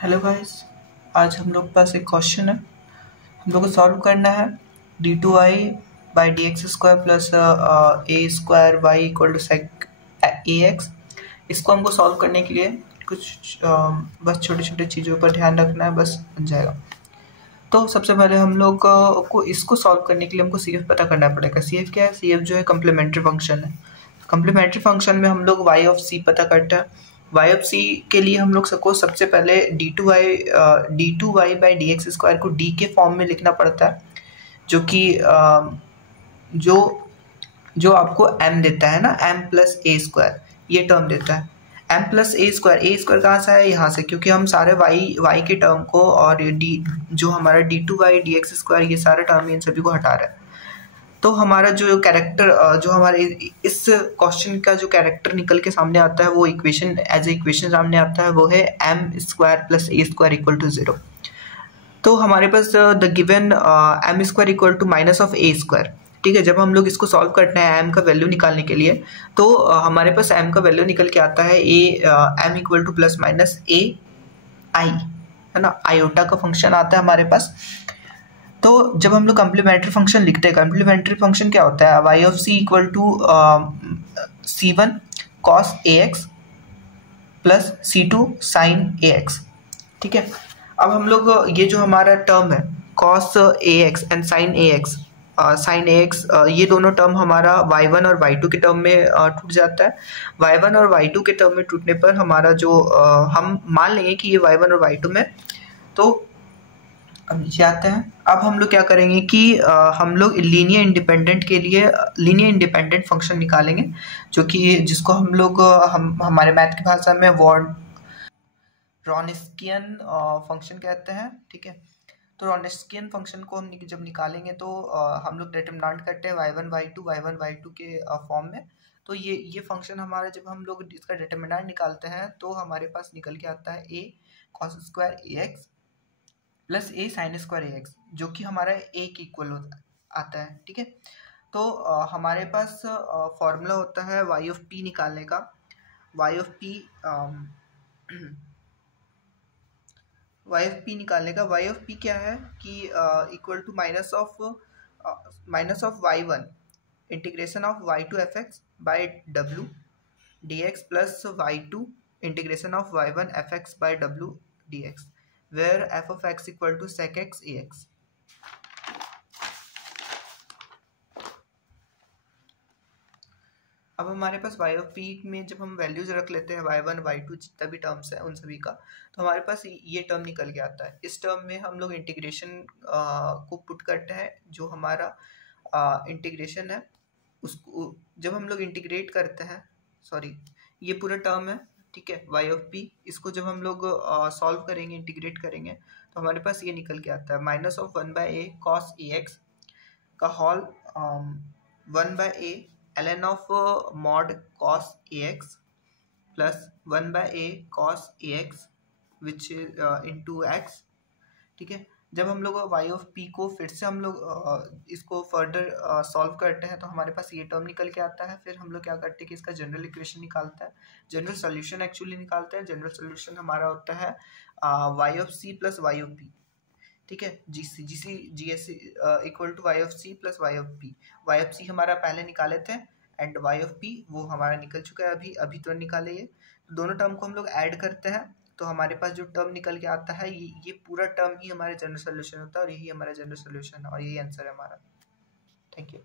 Hello guys. आज हम लोग के पास एक क्वेश्चन है। हम लोग को सॉल्व करना है d2i/dx² प्लस a²y = sec इसको हमको सॉल्व करने के लिए कुछ बस छोटे छोटे चीज़ों पर ध्यान रखना है, बस बन जाएगा। तो सबसे पहले हम लोग को इसको सॉल्व करने के लिए हमको सी एफ पता करना पड़ेगा। सी एफ क्या है? सी एफ जो है कम्प्लीमेंट्री फंक्शन है। कम्प्लीमेंट्री फंक्शन में हम लोग वाई ऑफ सी पता करते हैं। वाई ऑफ सी के लिए हम लोग सबको सबसे पहले d2y/dx² को d के फॉर्म में लिखना पड़ता है, जो कि जो जो आपको m देता है ना, m+a², ये टर्म देता है। m+a² कहाँ से है? यहाँ से, क्योंकि हम सारे y के टर्म को और d जो हमारा d2y/dx² ये सारे टर्म इन सभी को हटा रहा है। तो हमारा जो कैरेक्टर जो हमारे इस क्वेश्चन का जो कैरेक्टर निकल के सामने आता है, वो इक्वेशन एज ए इक्वेशन सामने आता है, वो है m² + a² = 0। तो हमारे पास द गिवन m² = -a²। ठीक है, जब हम लोग इसको सॉल्व करते हैं m का वैल्यू निकालने के लिए, तो हमारे पास m का वैल्यू निकल के आता है m = ±a i, है ना, आयोटा का फंक्शन आता है हमारे पास। तो जब हम लोग कम्प्लीमेंट्री फंक्शन लिखते हैं, कम्प्लीमेंट्री फंक्शन क्या होता है? y of c = c1 cos ax plus c2 sin ax। ठीक है, अब हम लोग ये जो हमारा टर्म है cos ax and sin ax, ये दोनों टर्म हमारा y1 और y2 के टर्म में टूट जाता है। y1 और y2 के टर्म में टूटने पर हमारा जो हम मान लेंगे कि ये y1 और y2 में, तो अब नीचे आते हैं। अब हम लोग क्या करेंगे कि हम लोग लीनियर इंडिपेंडेंट के लिए लीनियर इंडिपेंडेंट फंक्शन निकालेंगे, जो कि जिसको हम लोग हमारे मैथ की भाषा में रॉनस्कियन फंक्शन कहते हैं। ठीक है, तो रॉनस्कियन फंक्शन को हम जब निकालेंगे तो हम लोग डिटरमिनेंट करते हैं y1 y2 के फॉर्म में। तो ये फंक्शन हमारा, जब हम लोग इसका डिटरमिनेंट निकालते हैं तो हमारे पास निकल के आता है a cos² ax plus a sin² ax, जो कि हमारा a के इक्वल आता है। ठीक है, तो हमारे पास फॉर्मूला होता है y ऑफ p निकालने का। y ऑफ p क्या है कि equal to minus of y1 integration of y2 fx by w dx plus y2 integration of y1 fx by w dx, where f of x equal to sec x ax। अब हमारे पास y of p में जब हम values रख लेते हैं y1 y2 जितना भी टर्म्स है उन सभी का, तो हमारे पास ये टर्म निकल के आता है। इस टर्म में हम लोग इंटीग्रेशन को पुट करते हैं, जो हमारा इंटीग्रेशन है उसको जब हम लोग इंटीग्रेट करते हैं, सॉरी ये पूरा टर्म है। ठीक है, y ऑफ p, इसको जब हम लोग सॉल्व करेंगे, इंटीग्रेट करेंगे, तो हमारे पास ये निकल के आता है -1/a cos ax का whole 1/a ln of mod cos ax plus 1/a cos ax which into x। ठीक है, जब हम लोग y ऑफ p को फिर से हम लोग इसको फर्दर सॉल्व करते हैं, तो हमारे पास ये टर्म निकल के आता है। फिर हम लोग क्या करते हैं कि इसका जनरल इक्वेशन निकालते हैं, जनरल सोल्यूशन एक्चुअली निकालते हैं। जनरल सोल्यूशन हमारा होता है y of c plus y of p। ठीक है, GSC equal to y of c plus y of p। y of c हमारा पहले निकाले थे एंड y ऑफ p वो हमारा निकल चुका है, अभी तो निकाले। ये दोनों टर्म को हम लोग ऐड करते हैं, तो हमारे पास जो टर्म निकल के आता है, ये पूरा टर्म ही हमारा जनरल सोल्यूशन होता है, और यही हमारा जनरल सोल्यूशन है, और यही आंसर है हमारा। Thank you.